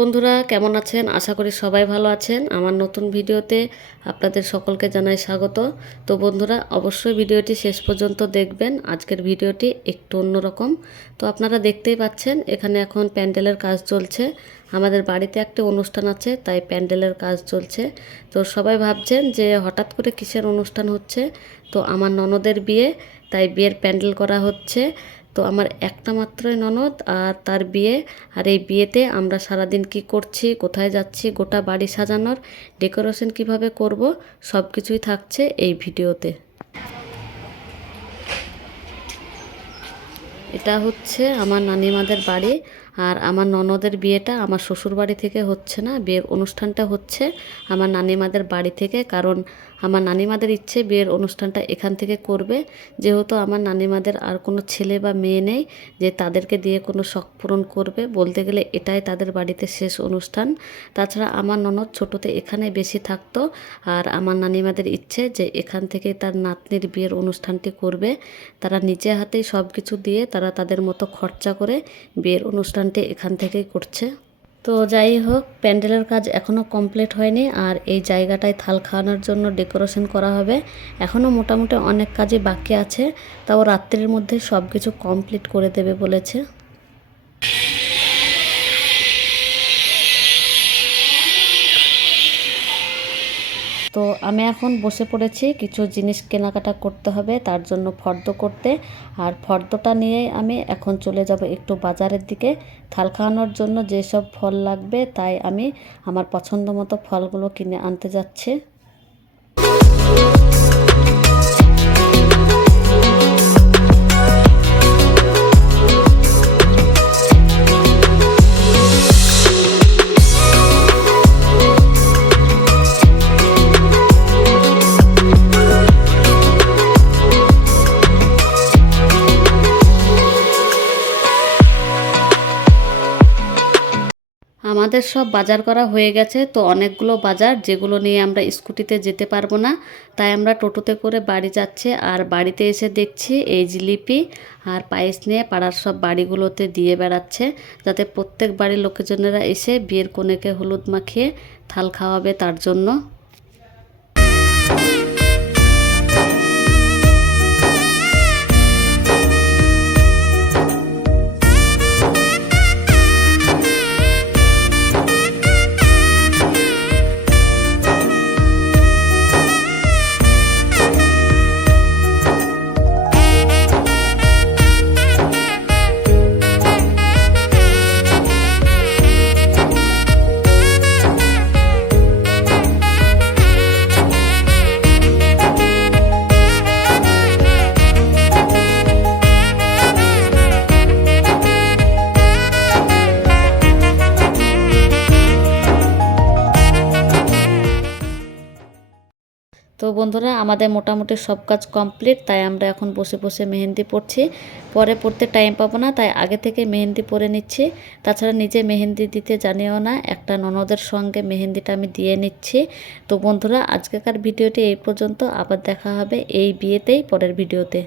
বন্ধুরা, কেমন আছেন? আশা করি সবাই ভালো আছেন। আমার নতুন ভিডিওতে আপনাদের সকলকে জানাই স্বাগত। তো বন্ধুরা, অবশ্যই ভিডিওটি শেষ পর্যন্ত দেখবেন। আজকের ভিডিওটি একটু অন্যরকম। তো আপনারা দেখতেই পাচ্ছেন, এখানে এখন প্যান্ডেলের কাজ চলছে। আমাদের বাড়িতে একটা অনুষ্ঠান আছে, তাই প্যান্ডেলের কাজ চলছে। তো সবাই ভাবছেন যে হঠাৎ করে কিসের অনুষ্ঠান হচ্ছে? তো আমার ননদের বিয়ে, তাই বিয়ের প্যান্ডেল করা হচ্ছে। তো আমার একটা মাত্রই ননদ আর তার বিয়ে। আর এই বিয়েতে আমরা সারাদিন কি করছি, কোথায় যাচ্ছি, গোটা বাড়ি সাজানোর, ডেকোরেশন কীভাবে করব, সব কিছুই থাকছে এই ভিডিওতে। এটা হচ্ছে আমার নানিমাদের বাড়ি। আর আমার ননদের বিয়েটা আমার শ্বশুর বাড়ি থেকে হচ্ছে না, বিয়ের অনুষ্ঠানটা হচ্ছে আমার নানিমাদের বাড়ি থেকে, কারণ আমার নানিমাদের ইচ্ছে বিয়ের অনুষ্ঠানটা এখান থেকে করবে। যেহেতু আমার নানিমাদের আর কোনো ছেলে বা মেয়ে নেই, যে তাদেরকে দিয়ে কোনো শখ পূরণ করবে, বলতে গেলে এটাই তাদের বাড়িতে শেষ অনুষ্ঠান। তাছাড়া আমার ননদ ছোটোতে এখানে বেশি থাকতো, আর আমার নানিমাদের ইচ্ছে যে এখান থেকে তার নাতনির বিয়ের অনুষ্ঠানটি করবে। তারা নিজে হাতেই সব কিছু দিয়ে তারা তাদের মতো খরচা করে বিয়ের অনুষ্ঠানটি এখান থেকেই করছে। তো যাই হোক, প্যান্ডেলের কাজ এখনও কমপ্লিট হয়নি আর এই জায়গাটায় থাল খাওয়ানোর জন্য ডেকোরেশন করা হবে। এখনও মোটামুটি অনেক কাজই বাকি আছে, তাও রাত্রির মধ্যে সব কিছু কমপ্লিট করে দেবে বলেছে। আমি এখন বসে পড়েছি, কিছু জিনিস কেনাকাটা করতে হবে, তার জন্য ফর্দ করতে। আর ফর্দটা নিয়ে আমি এখন চলে যাব একটু বাজারের দিকে। থাল খাওয়ানোর জন্য যেসব ফল লাগবে, তাই আমি আমার পছন্দ মতো ফলগুলো কিনে আনতে যাচ্ছি। আমাদের সব বাজার করা হয়ে গেছে, তো অনেকগুলো বাজার যেগুলো নিয়ে আমরা স্কুটিতে যেতে পারব না। তাই আমরা টোটোতে করে বাড়ি যাচ্ছে আর বাড়িতে এসে দেখছি এই জিলিপি আর পায়েস নিয়ে পাড়ার সব বাড়িগুলোতে দিয়ে বেড়াচ্ছে, যাতে প্রত্যেক বাড়ির লোকজনেরা এসে বিয়ের কনেকে হলুদ মাখিয়ে থাল খাওয়াবে তার জন্য। বন্ধুরা, আমাদের মোটামুটি সব কাজ কমপ্লিট, তাই আমরা এখন বসে বসে মেহেন্দি পড়ছি। পরে পড়তে টাইম পাবো না, তাই আগে থেকে মেহেন্দি পরে নিচ্ছি। তাছাড়া নিজে মেহেন্দি দিতে জানিও না, একটা ননদের সঙ্গে মেহেন্দিটা আমি দিয়ে নিচ্ছি। তো বন্ধুরা, আজকেকার ভিডিওটি এই পর্যন্ত, আবার দেখা হবে এই বিয়েতেই, পরের ভিডিওতে।